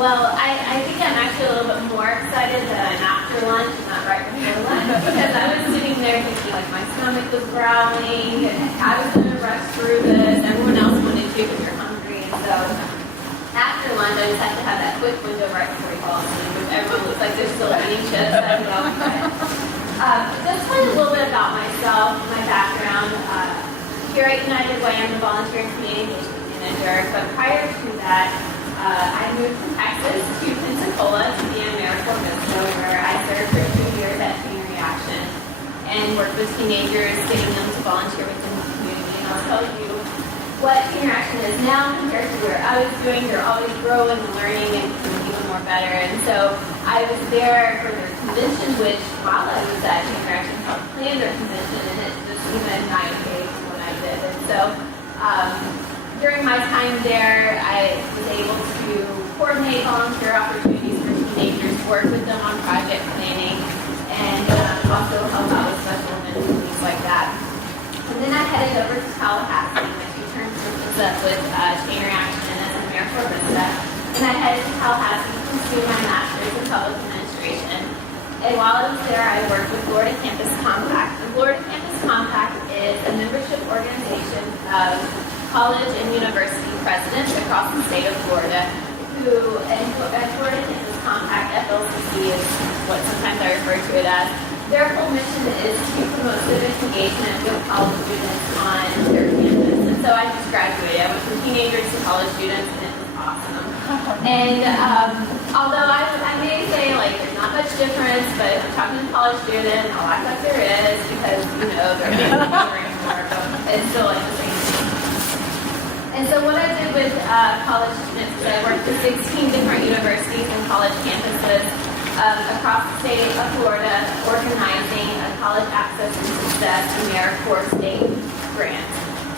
Well, I think I'm actually a little bit more excited that I'm after lunch, not right before lunch, because I was sitting there thinking like my stomach was growling, and I was going to rush through this. Everyone else wanted to because you're hungry, and so after lunch, I just had to have that quick window right before you fall asleep, which everyone looks like they're still eating chips. I don't know. Just tell you a little bit about myself, my background. Here at United Way, I'm the volunteer and community engagement manager, but prior to that, I moved from Texas to Pensacola to be an AmeriCorps Vista, where I served for 2 years at Teen Reaction and worked with teenagers, getting them to volunteer within the community. And I'll tell you what Teen Reaction is now compared to where I was doing. They're always growing and learning and becoming even more better. And so I was there for their convention, which while I was at Teen Reaction helped plan their convention, and it just even 9 days when I did. And so during my time there, I was able to coordinate volunteer opportunities for teenagers, work with them on project planning, and also help out with special events and things like that. And then I headed over to Tallahassee. My 2 terms was up with Chain Reaction as an AmeriCorps Vista. And I headed to Tallahassee to pursue my master's in public administration. And while I was there, I worked with Florida Campus Compact. The Florida Campus Compact is a membership organization of college and university presidents across the state of Florida and Florida Campus Compact, FLCC is what sometimes I refer to it as. Their whole mission is to promote civic engagement with college students on their campus. And so I just graduated. I went from teenagers to college students, and it was awesome. And although I may say like there's not much difference, but if I'm talking to a college student, I'll act like there is because they're not anymore, but it's still like the same thing. And so what I did with college students is I worked with 16 different universities and college campuses across the state of Florida, organizing a college access and success AmeriCorps state grant.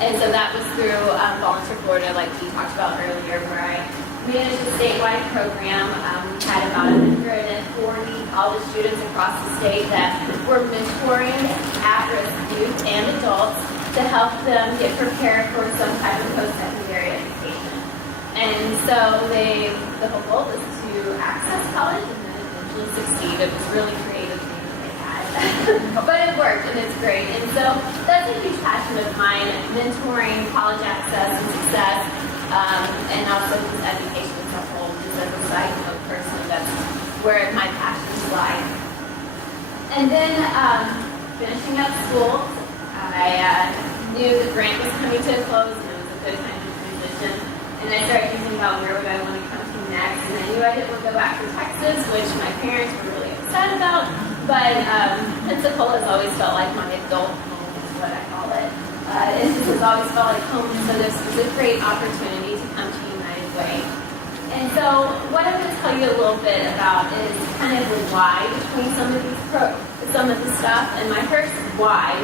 And so that was through Volunteer Florida, like we talked about earlier, where I managed a statewide program. We had about 140 college students across the state that were mentoring at-risk youth and adults to help them get prepared for some type of post-secondary education. And so the whole goal was to access college and then eventually succeed. It was really creative thing that they had. But it worked, and it's great. And so that's a huge passion of mine, mentoring, college access and success, and also just education as a whole, just as a side note personally, that's where my passions lie. And then finishing up school, I knew the grant was coming to a close, and it was a good time to transition. And I started thinking about where would I want to come to next. And I knew I didn't want to go back to Texas, which my parents were really upset about. But Pensacola has always felt like my adult home, is what I call it. It just has always felt like home. So this was a great opportunity to come to United Way. And so what I'm going to tell you a little bit about is kind of the why between some of the stuff. And my first why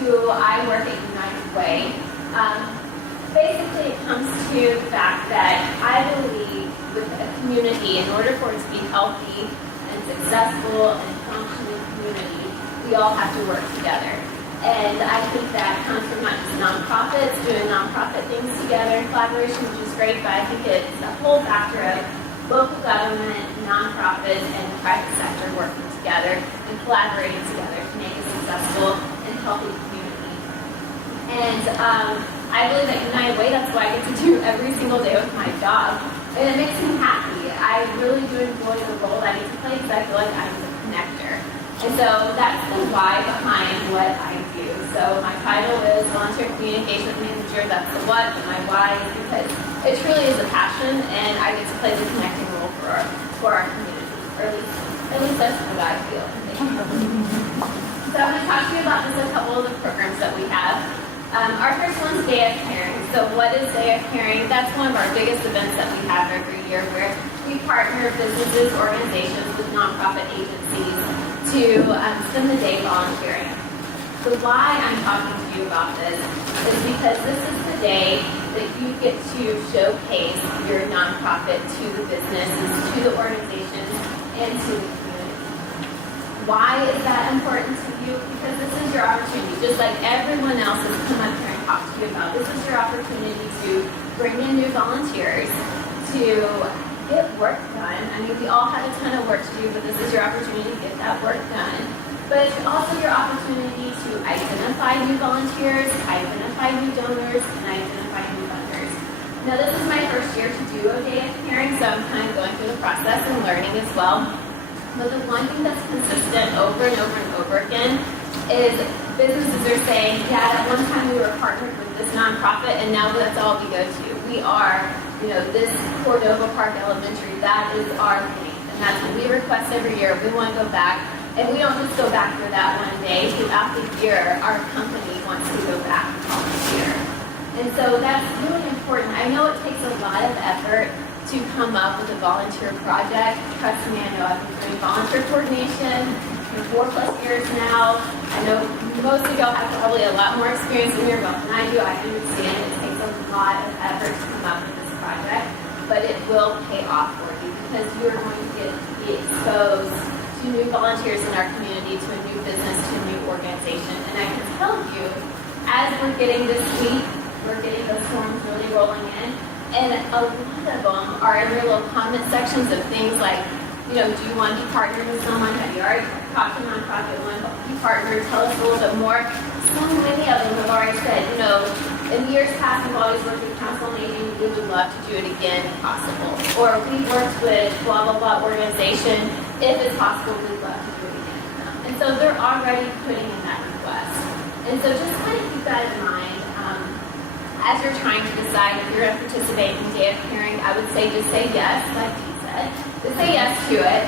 do I work at United Way? Basically, it comes to the fact that I believe with a community, in order for it to be healthy and successful and functioning community, we all have to work together. And I think that comes from not just nonprofits doing nonprofit things together in collaboration, which is great, but I think it's a whole factor of local government, nonprofits, and the private sector working together and collaborating together to make a successful and healthy community. And I believe at United Way, that's what I get to do every single day with my job. And it makes me happy. I really do enjoy the role I get to play because I feel like I'm the connector. And so that's the why behind what I do. So my title is Volunteer Communications Manager. That's the what, and my why is because it truly is a passion, and I get to play the connecting role for our community. Or at least that's what I feel. So I'm going to talk to you about just a couple of the programs that we have. Our first one's Day of Caring. So what is Day of Caring? That's one of our biggest events that we have every year, where we partner businesses, organizations with nonprofit agencies to spend the day volunteering. So why I'm talking to you about this is because this is the day that you get to showcase your nonprofit to the businesses, to the organizations, and to the community. Why is that important to you? Because this is your opportunity, just like everyone else has come up here and talked to you about. This is your opportunity to bring in new volunteers, to get work done. I mean, we all have a ton of work to do, but this is your opportunity to get that work done. But it's also your opportunity to identify new volunteers, identify new donors, and identify new funders. Now, this is my first year to do a day of caring, so I'm kind of going through the process and learning as well. But the one thing that's consistent over and over and over again is businesses are saying, yeah, at one time we were partnered with this nonprofit, and now that's all we go to. We are, this Cordova Park Elementary, that is our thing. And that's what we request every year. We want to go back. And we don't just go back for that one day. Throughout the year, our company wants to go back and volunteer. And so that's really important. I know it takes a lot of effort to come up with a volunteer project. Trust me, I know I've been doing volunteer coordination for 4+ years now. I know most of y'all have probably a lot more experience in your than I do. I understand it takes a lot of effort to come up with this project, but it will pay off for you because you're going to be exposed to new volunteers in our community, to a new business, to a new organization. And I can tell you, as we're getting this week, we're getting those forms really rolling in, and a lot of them are in their little comment sections of things like, do you want to be partnered with someone? Have you already talked to a nonprofit? Want to be partnered? Tell us a little bit more. So many of them have already said, in years past, we've always worked with council on aging. We would love to do it again if possible. Or we worked with blah, blah, blah organization. If it's possible, we'd love to do it again. And so they're already putting in that request. And so just kind of keep that in mind. As you're trying to decide if you're going to participate in Day of Caring, I would say just say yes, like he said. Just say yes to it.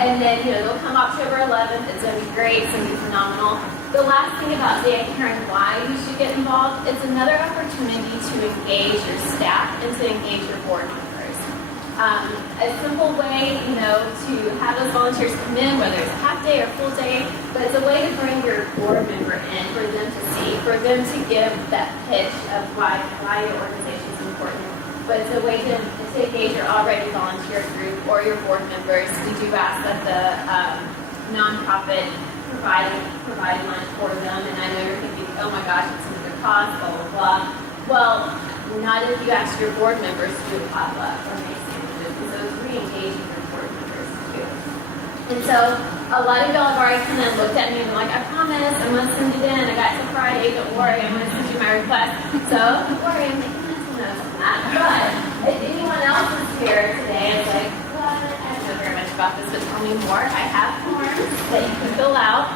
And then, they'll come October 11th. It's going to be great. It's going to be phenomenal. The last thing about Day of Caring, why you should get involved, it's another opportunity to engage your staff and to engage your board members. A simple way, to have those volunteers come in, whether it's a half day or full day, but it's a way to bring your board member in for them to see, for them to give that pitch of why your organization is important. But it's a way to engage your already volunteer group or your board members. We do ask that the nonprofit provide lunch for them, and I know you're thinking, oh my gosh, it's going to cost, blah, blah, blah. Well, not if you ask your board members to do a potluck or make sandwiches, because those re-engaging your board members too. And so a lot of y'all have already kind of looked at me and been like, I promise, I'm going to send it in. I got to Friday, don't worry, I'm going to send you my request. So don't worry, I'm taking mental notes on that. But if anyone else is here today, it's like, well, I don't know very much about this, but tell me more. I have forms that you can fill out,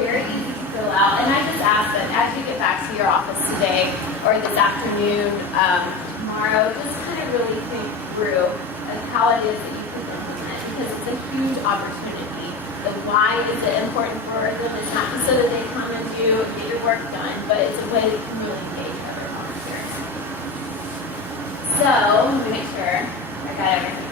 very easy to fill out. And I just ask that as you get back to your office today or this afternoon, tomorrow, just kind of really think through how it is that you can implement, because it's a huge opportunity. The why is it important for them? It's not just so that they come and get your work done, but it's a way that you can really engage other volunteers. So, let me make sure I got everything.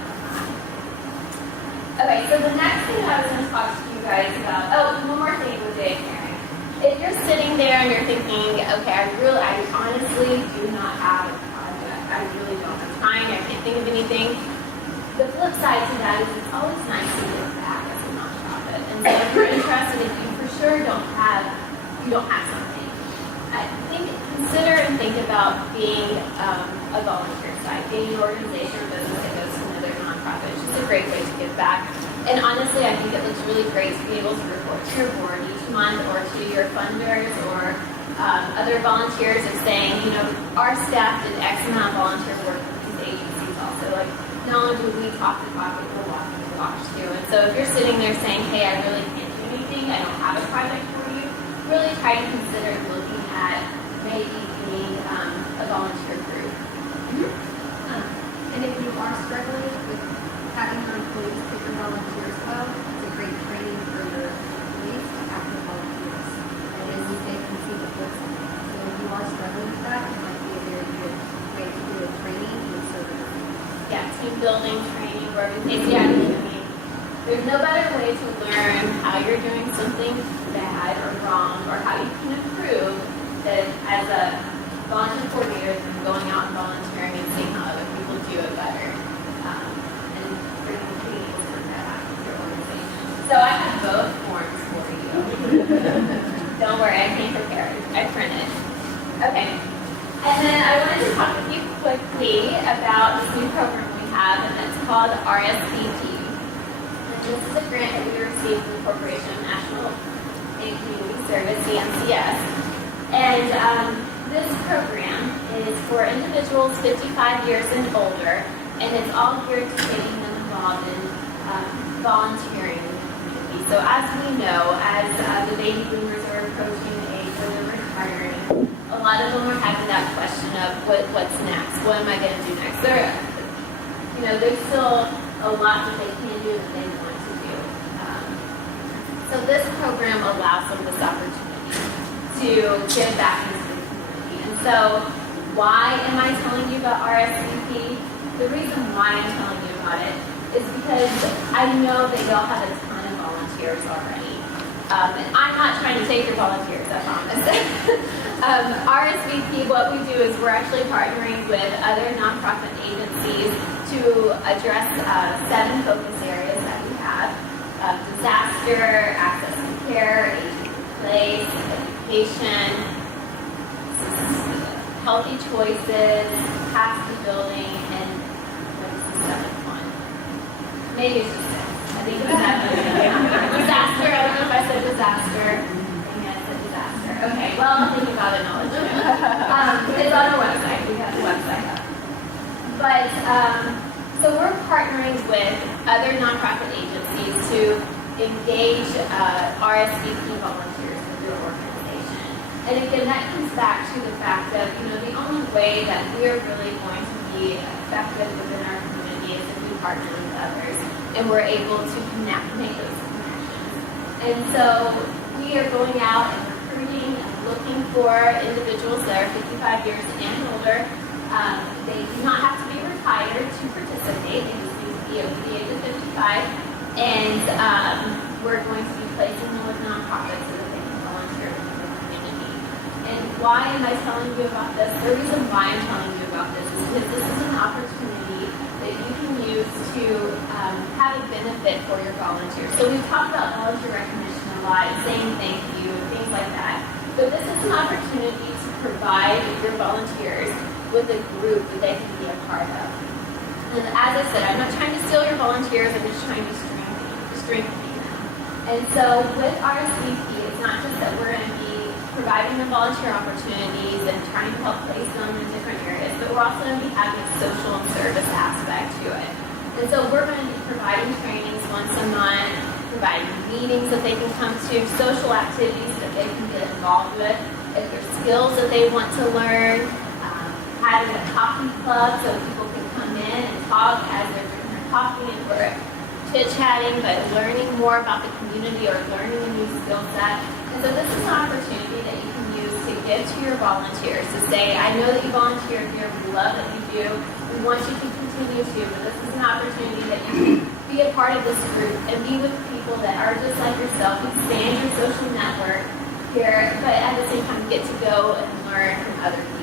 Okay, so the next thing I was going to talk to you guys about, one more thing with Day of Caring. If you're sitting there and you're thinking, okay, I honestly do not have a project. I really don't have time. I can't think of anything. The flip side to that is it's always nice to give back as a nonprofit. And so if you're interested, if you for sure don't have something, I think consider and think about being a volunteer site, being an organization or business that goes to another nonprofit. It's just a great way to give back. And honestly, I think it looks really great to be able to report to your board each month or to your funders or other volunteers of saying, our staff did X amount of volunteer work with these agencies also. Like, not only do we talk the talk, but we're walking the walk too. And so if you're sitting there saying, hey, I really can't do anything, I don't have a project for you, really try to consider looking at maybe being a volunteer group. And if you are struggling with having your employees pick your volunteers up, it's a great training for your employees to have your volunteers. And as you say, can see the books. So if you are struggling with that, it might be a very good way to do a training and service. Yeah, team building, training, organization. Yeah, I mean, there's no better way to learn how you're doing something bad or wrong or how you can improve than as a volunteer coordinator than going out and volunteering and seeing how other people do it better. And bringing teams to that out of your organization. So I have both forms for you. Don't worry, I came prepared. I printed. Okay. And then I wanted to talk with you quickly about this new program we have, and it's called RSVP. And this is a grant that we received from the Corporation of National and Community Service, CNCS. And this program is for individuals 55 years and older, and it's all geared to getting them involved in volunteering in the community. So as we know, as the baby boomers are approaching the age where they're retiring, a lot of them are having that question of what's next? What am I going to do next? There's still a lot that they can do that they want to do. So this program allows them this opportunity to give back into the community. And so why am I telling you about RSVP? The reason why I'm telling you about it is because I know that y'all have a ton of volunteers already. And I'm not trying to take your volunteers, I promise. RSVP, what we do is we're actually partnering with other nonprofit agencies to address 7 focus areas that we have. Disaster, access to care, aging in place, education, healthy choices, capacity building, and what is the 7th one? Maybe it's just 6. I think it's 7. Disaster, I don't know if I said disaster. I think I said disaster. Okay, well, I'll think about it, knowledge. It's on our website. We have the website up. But, so we're partnering with other nonprofit agencies to engage RSVP volunteers with your organization. And again, that comes back to the fact that, the only way that we're really going to be effective within our community is if we partner with others and we're able to make those connections. And so we are going out and recruiting and looking for individuals that are 55 years and older. They do not have to be retired to participate. They just need to be over the age of 55. And we're going to be placing them with nonprofits so that they can volunteer within the community. And why am I telling you about this? The reason why I'm telling you about this is because this is an opportunity that you can use to have a benefit for your volunteers. So we've talked about volunteer recognition a lot, saying thank you, and things like that. But this is an opportunity to provide your volunteers with a group that they can be a part of. And as I said, I'm not trying to steal your volunteers, I'm just trying to strengthen them. And so with RSVP, it's not just that we're going to be providing them volunteer opportunities and trying to help place them in different areas, but we're also going to be having a social and service aspect to it. And so we're going to be providing trainings once a month, providing meetings that they can come to, social activities that they can get involved with, if there's skills that they want to learn, having a coffee club so people can come in and talk as they're drinking their coffee and we're chit-chatting, but learning more about the community or learning a new skill set. And so this is an opportunity that you can use to give to your volunteers to say, I know that you volunteer here, we love that you do, we want you to continue to, but this is an opportunity that you can be a part of this group and be with people that are just like yourself, expand your social network here, but at the same time get to go and learn from other people.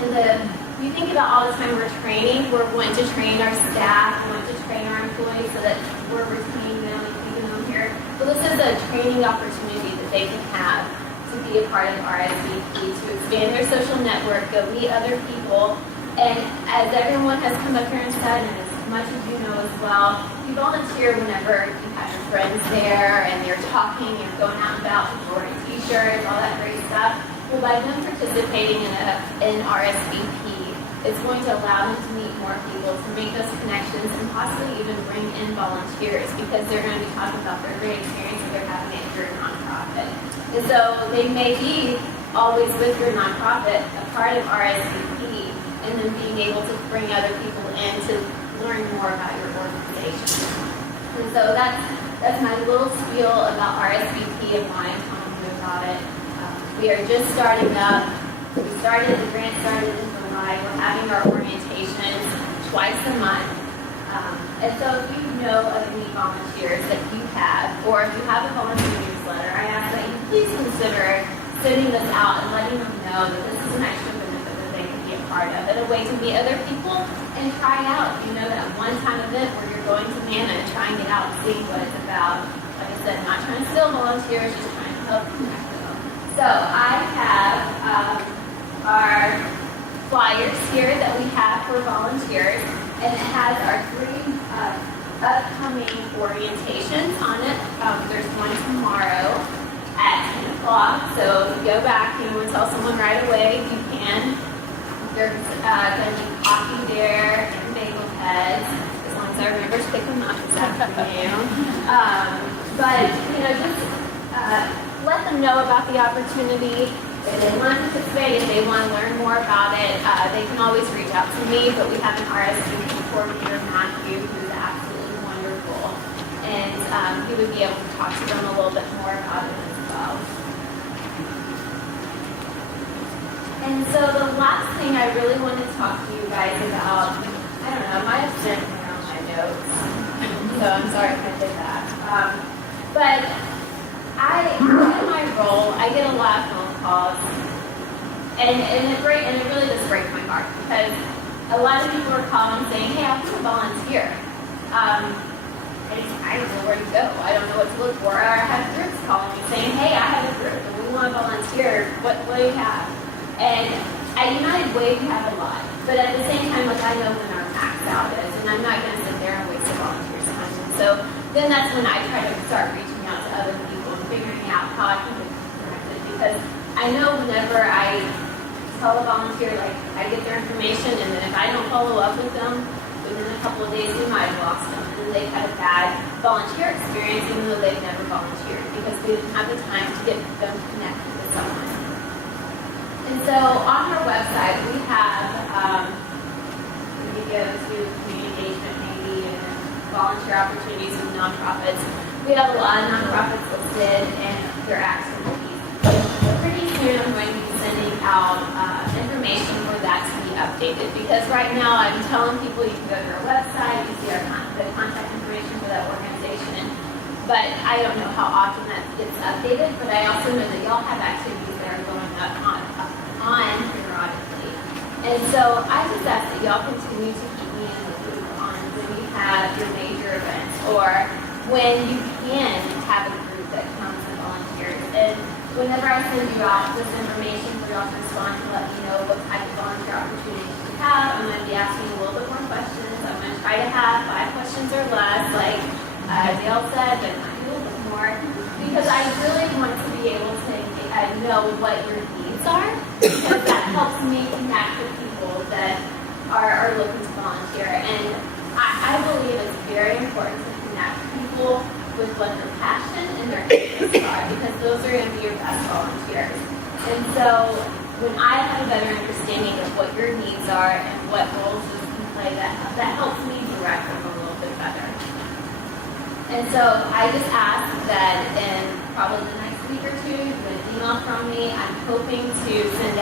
And you think about all the time we're training, we're wanting to train our staff, we want to train our employees so that we're retaining them and keeping them here. Well, this is a training opportunity that they can have to be a part of RSVP, to expand their social network, go meet other people. And as everyone has come up here and said, and as much as you know as well, you volunteer whenever you have your friends there and you're talking, you're going out and about, people wearing t-shirts, all that great stuff. Well, by them participating in RSVP, it's going to allow them to meet more people, to make those connections, and possibly even bring in volunteers because they're going to be talking about their great experience that they're having at your nonprofit. And so they may be always with your nonprofit, a part of RSVP, and then being able to bring other people in to learn more about your organization. And so that's my little spiel about RSVP and why I'm telling you about it. We are just starting up. The grant started in July. We're having our orientations twice a month. And so if you know of any volunteers that you have, or if you have a volunteer newsletter, I ask that you please consider sending this out and letting them know that this is an extra benefit that they can be a part of, and a way to meet other people and try out, that one-time event where you're going to Nana and trying it out and seeing what it's about. Like I said, not trying to steal volunteers, just trying to help connect. So I have our flyers here that we have for volunteers, and it has our 3 upcoming orientations on it. There's one tomorrow at 10 o'clock, so if you go back and you want to tell someone right away, you can. There's going to be coffee there and bagel heads, as long as I remember to pick them up this afternoon. But, just let them know about the opportunity. If they want to participate, if they want to learn more about it, they can always reach out to me, but we have an RSVP coordinator, Matthew, who's absolutely wonderful. And he would be able to talk to them a little bit more about it as well. And so the last thing I really want to talk to you guys about, I don't know, I might have sent around my notes, so I'm sorry if I did that. But in my role, I get a lot of phone calls, and it really does break my heart, because a lot of people are calling saying, hey, I want to volunteer. I don't know where to go. I don't know what to look for. Or I have groups calling me saying, hey, I have a group and we want to volunteer. What do you have? And at United Way, we have a lot. But at the same time, I know when our max out is, and I'm not going to sit there and waste a volunteer's time. And so then that's when I try to start reaching out to other people and figuring out how I can get connected. Because I know whenever I tell a volunteer, I get their information, and then if I don't follow up with them, within a couple of days, we might have lost them. And they've had a bad volunteer experience, even though they've never volunteered, because we didn't have the time to get them connected with someone. And so on our website, we have, when you go to community engagement maybe and volunteer opportunities with nonprofits, we have a lot of nonprofits listed and their activities. Pretty soon I'm going to be sending out information for that to be updated, because right now I'm telling people you can go to our website, you see the contact information for that organization, but I don't know how often that gets updated. But I also know that y'all have activities that are going up on periodically. And so I just ask that y'all continue to keep me in the loop on when you have your major events, or when you can have a group that comes and volunteers. And whenever I send you out this information for y'all to respond to let me know what type of volunteer opportunities you have, I'm going to be asking a little bit more questions. I'm going to try to have 5 questions or less, like Dale said, but not a little bit more, because I really want to be able to know what your needs are, because that helps me connect with people that are looking to volunteer. And I believe it's very important to connect people with what their passion and their interests are, because those are going to be your best volunteers. And so when I have a better understanding of what your needs are and what roles you can play, that helps me direct them a little bit better. And so I just ask that in probably the next week or two, you get an email from me. I'm hoping to send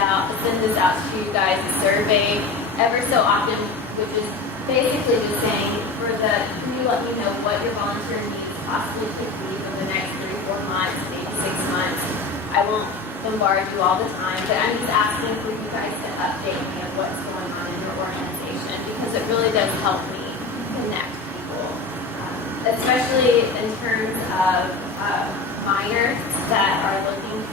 this out to you guys, a survey ever so often, which is basically just saying, can you let me know what your volunteer needs possibly could be for the next 3 or 4 months, maybe 6 months. I won't bombard you all the time, but I'm just asking for you guys to update me of what's going on in your organization, because it really does help me connect people, especially in terms of minors that are looking to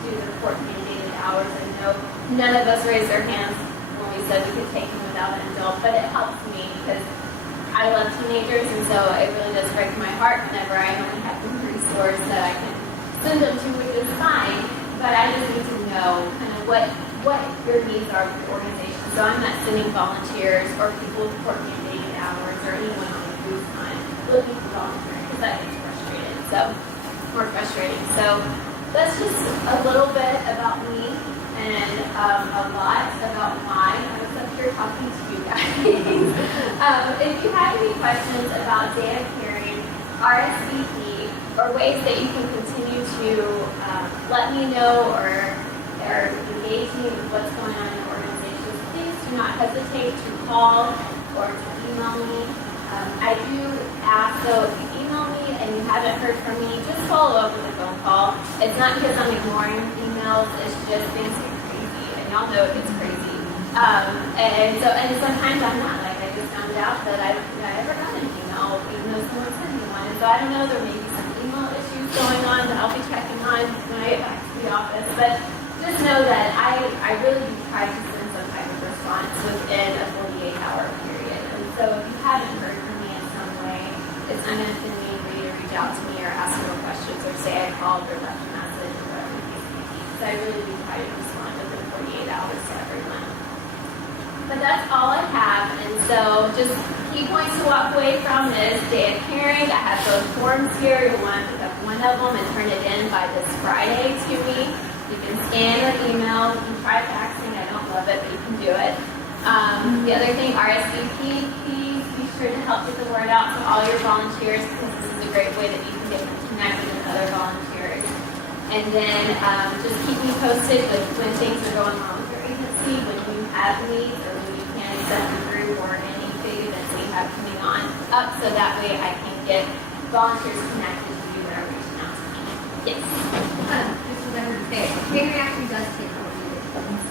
do the court mandated hours. I know none of us raised our hands when we said we could take them without an adult, but it helps me because I love teenagers, and so it really does break my heart whenever I only have 3 stores that I can send them to, which is fine, but I just need to know kind of what your needs are with your organization. So I'm not sending volunteers or people with court mandated hours or anyone on the cruise time looking for volunteering, because that gets more frustrating. So that's just a little bit about me and a lot about why I was up here talking to you guys. If you have any questions about data carrying, RSVP, or ways that you can continue to let me know or engage me with what's going on in your organization, please do not hesitate to call or to email me. I do ask, so if you email me and you haven't heard from me, just follow up with a phone call. It's not because I'm ignoring emails, it's just things get crazy, and y'all know it gets crazy. And sometimes I'm not. Like, I just found out that I ever got an email, even though someone sent me one. And so I don't know, there may be some email issues going on that I'll be checking on when I get back to the office. But just know that I really do try to send some type of response within a 48-hour period. And so if you haven't heard from me in some way, it's not going to mean for you to reach out to me or ask more questions or say I called or left a message or whatever the case may be. Because I really do try to respond within 48 hours to everyone. But that's all I have. And so just key points to walk away from is day of caring. I have those forms here. You'll want to pick up one of them and turn it in by this Friday to me. You can scan or email. You can try faxing. I don't love it, but you can do it. The other thing, RSVP, please be sure to help get the word out to all your volunteers because this is a great way that you can get connected with other volunteers. And then just keep me posted with when things are going wrong with your agency, when you have needs or when you can accept a group or any big events that you have coming on up so that way I can get volunteers connected to you that are reaching out to me. Yes. This is what I heard you say. Chain reaction does take 48 days.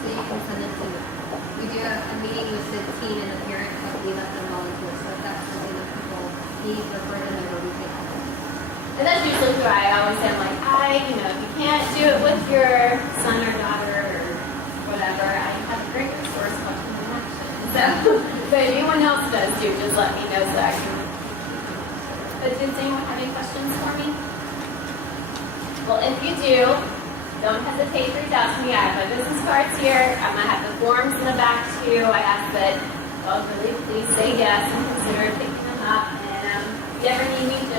So you can send them to me. We do a meeting with the teen and the parent, but we let them volunteer. So if that's something that people need, refer them over, we take them. And that's usually why I always say, I'm like, if you can't do it with your son or daughter or whatever, I have a great resource called Human Action. So, but anyone else does too, just let me know so I can. But does anyone have any questions for me? Well, if you do, don't hesitate to reach out to me. I have my business cards here. I'm going to have the forms in the back too. I ask that y'all really please say yes and consider picking them up. And if you ever need me